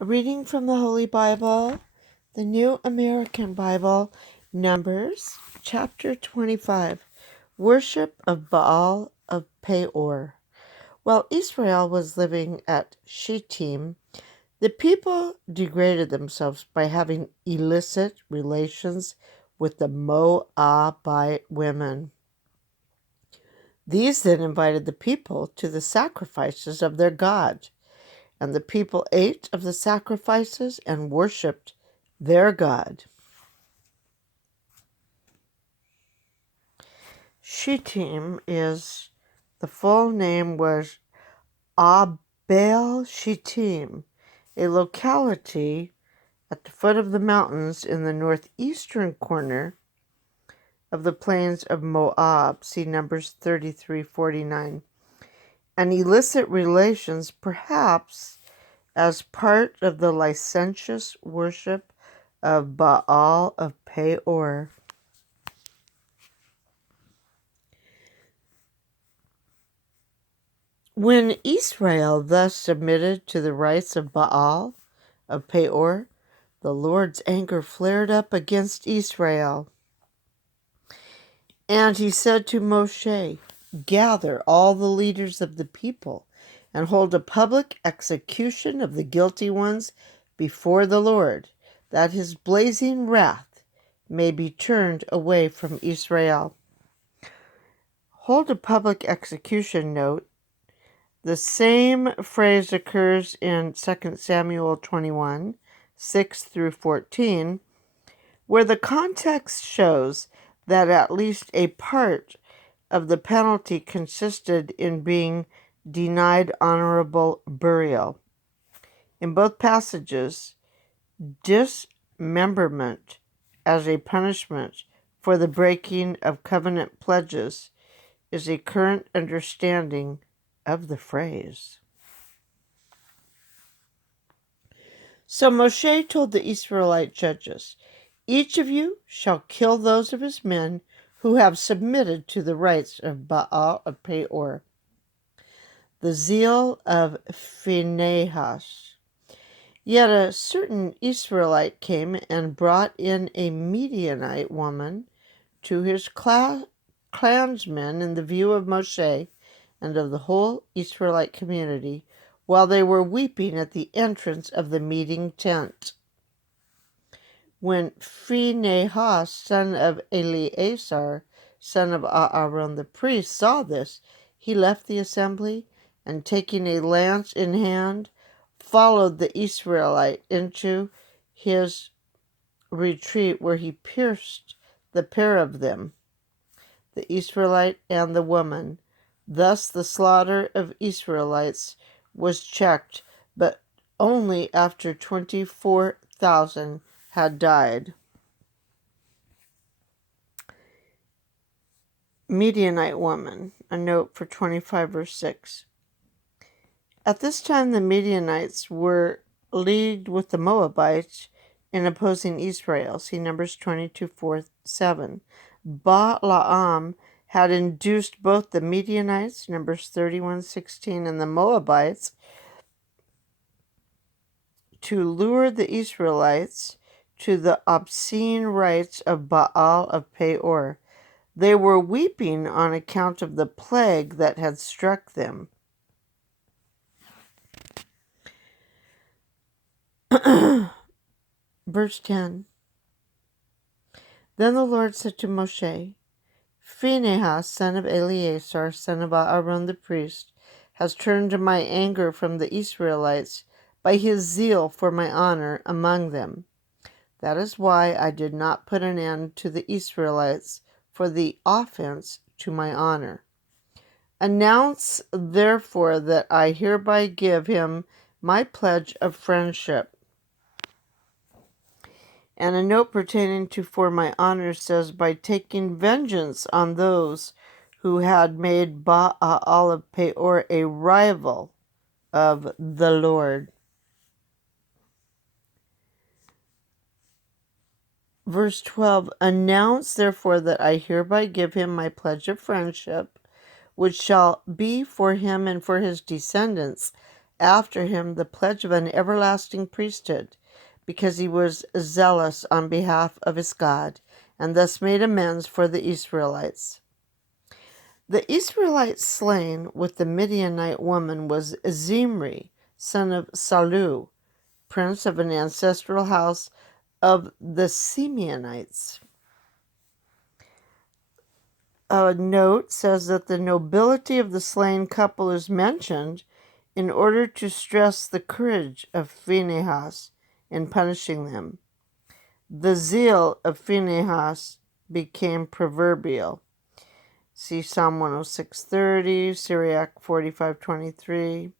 A reading from the Holy Bible, the New American Bible, Numbers, chapter 25, Worship of Baal of Peor. While Israel was living at Shittim, the people degraded themselves by having illicit relations with the Moabite women. These then invited the people to the sacrifices of their god. And the people ate of the sacrifices and worshipped their God. Shittim the full name was Abel Shittim, a locality at the foot of the mountains in the northeastern corner of the plains of Moab. See Numbers 33:49. And illicit relations, perhaps as part of the licentious worship of Baal of Peor. When Israel thus submitted to the rites of Baal of Peor, the Lord's anger flared up against Israel. And he said to Moshe, "Gather all the leaders of the people and hold a public execution of the guilty ones before the Lord, that his blazing wrath may be turned away from Israel." Hold a public execution note. The same phrase occurs in 2 Samuel 21, 6 through 14, where the context shows that at least a part of the penalty consisted in being denied honorable burial. In both passages, dismemberment as a punishment for the breaking of covenant pledges is a current understanding of the phrase. So Moshe told the Israelite judges, "Each of you shall kill those of his men who have submitted to the rites of Baal of Peor." The zeal of Phinehas. Yet a certain Israelite came and brought in a Midianite woman to his clansmen in the view of Moshe and of the whole Israelite community, while they were weeping at the entrance of the meeting tent. When Phinehas, son of Eleazar, son of Aaron the priest, saw this, he left the assembly, and taking a lance in hand, followed the Israelite into his retreat, where he pierced the pair of them, the Israelite and the woman. Thus the slaughter of Israelites was checked, but only after 24,000 had died. Midianite woman, a note for 25 verse 6. At this time the Midianites were leagued with the Moabites in opposing Israel. See Numbers 22:4-7. Balaam had induced both the Midianites, Numbers 31:16, and the Moabites to lure the Israelites to the obscene rites of Baal of Peor. They were weeping on account of the plague that had struck them. Verse 10. Then the Lord said to Moshe, "Phinehas, son of Eleazar, son of Aaron the priest, has turned my anger from the Israelites by his zeal for my honor among them. That is why I did not put an end to the Israelites for the offense to my honor. Announce, therefore, that I hereby give him my pledge of friendship." And a note pertaining to "for my honor" says, "by taking vengeance on those who had made Baal of Peor a rival of the Lord." Verse 12, "Announce therefore that I hereby give him my pledge of friendship, which shall be for him and for his descendants after him the pledge of an everlasting priesthood, because he was zealous on behalf of his God, and thus made amends for the Israelites. The Israelite slain with the Midianite woman was Zimri, son of Salu, prince of an ancestral house of the Simeonites. A note says that the nobility of the slain couple is mentioned in order to stress the courage of Phinehas in punishing them. The zeal of Phinehas became proverbial. See Psalm 106:30, Syriac 45:23,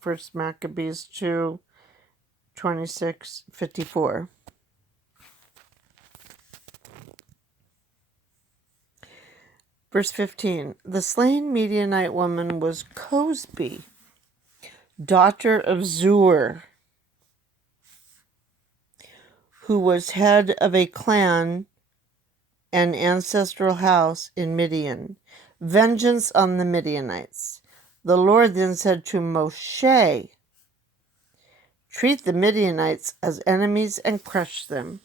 1 Maccabees 2:26-54. Verse 15, the slain Midianite woman was Cosbi, daughter of Zur, who was head of a clan and ancestral house in Midian. Vengeance on the Midianites. The Lord then said to Moshe, treat the Midianites as enemies and crush them.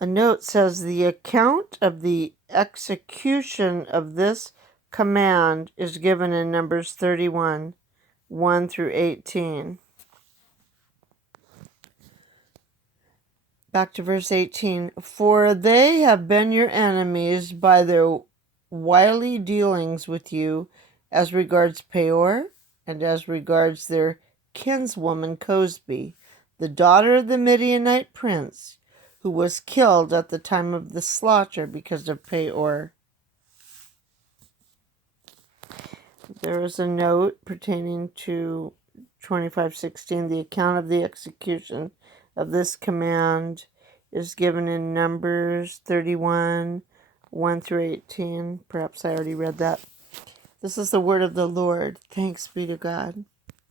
A note says the account of the execution of this command is given in Numbers 31, 1-18. Back to verse 18. For they have been your enemies by their wily dealings with you as regards Peor and as regards their kinswoman Cosbi, the daughter of the Midianite prince, who was killed at the time of the slaughter because of Peor. There is a note pertaining to 25:16. The account of the execution of this command is given in Numbers 31, 1-18. Perhaps I already read that. This is the word of the Lord. Thanks be to God.